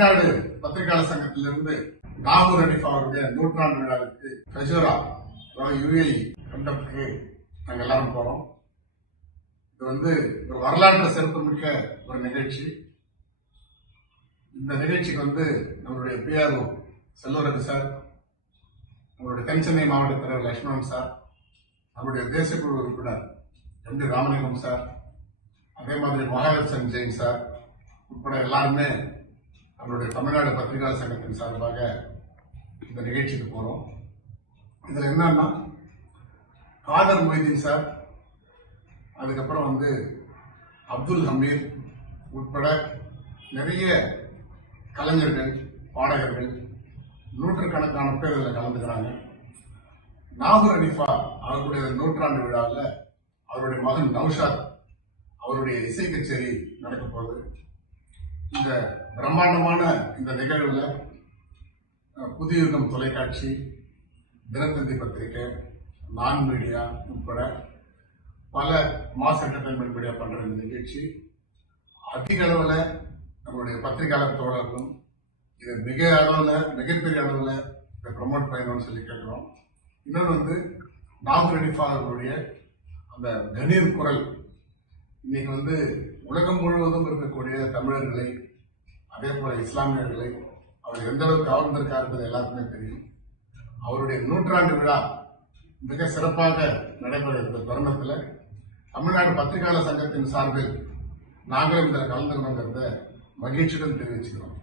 சங்கத்திலிருந்து நாகூர் அனிஃபா அவருடைய நூற்றாண்டு விழாவிற்கு கஜோரா யுஏஇ கண்டத்துக்கு நாங்கள் எல்லாரும் போறோம். இது வந்து ஒரு வரலாற்று சிறப்புமிக்க ஒரு நிகழ்ச்சி. இந்த நிகழ்ச்சிக்கு வந்து நம்மளுடைய பிஆர்ஓ செல்வரவி சார் நம்மளுடைய தென்சென்னை மாவட்ட தலைவர் லட்சுமணன் சார் நம்முடைய தேசியக்குழு உறுப்பினர் எம் டி ராமலிங்கம் சார் அதே மாதிரி மகாலட்சன் ஜெயின் சார் உட்பட எல்லாருமே நம்மளுடைய தமிழ்நாடு பத்திரிகையாளர் சங்கத்தின் சார்பாக இந்த நிகழ்ச்சிக்கு போகிறோம் இதில் என்னன்னா காதர் மொய்தீன் சார் அதுக்கப்புறம் வந்து அப்துல் ஹமீர் உட்பட நிறைய கலைஞர்கள் பாடகர்கள் நூற்றுக்கணக்கான பேர் இதில் கலந்துக்கிறாங்க. நாகூர் அனிஃபா அவருடைய நூற்றாண்டு விழாவில் அவருடைய மகன் நௌஷாத் அவருடைய இசை கச்சேரி நடக்க போகுது இந்த பிரம்மாண்டமான இந்த நிகழ்வில் புதியுகம் தொலைக்காட்சி தினத்தந்தி பத்திரிகை நான் மீடியா உட்பட பல மாஸ் என்டர்டைன்மெண்ட் மீடியா பண்ணுற இந்த நிகழ்ச்சி அதிக அளவில் நம்மளுடைய பத்திரிகையாளர் தோழர்களும் இதை மிக அளவில் மிகப்பெரிய அளவில் இதை ப்ரமோட் பண்ணணும்னு சொல்லி கேட்குறோம். இன்னொன்று வந்து நாகூர் அனிஃபா அந்த கணீர் குரல் இன்னைக்கு வந்து உலகம் முழுவதும் இருக்கக்கூடிய தமிழர்களை அதே போல இஸ்லாமியர்களை அவர் எந்த அளவுக்கு ஆழ்ந்திருக்கார் என்பது எல்லாருக்குமே தெரியும். அவருடைய நூற்றாண்டு விழா மிக சிறப்பாக நடைபெற இருந்த தருணத்தில். தமிழ்நாடு பத்திரிகையாளர் சங்கத்தின் சார்பில் நாங்களும் இதில் கலந்துக்கணுங்கிறத மகிழ்ச்சியுடன் தெரிவிச்சுக்கிறோம்.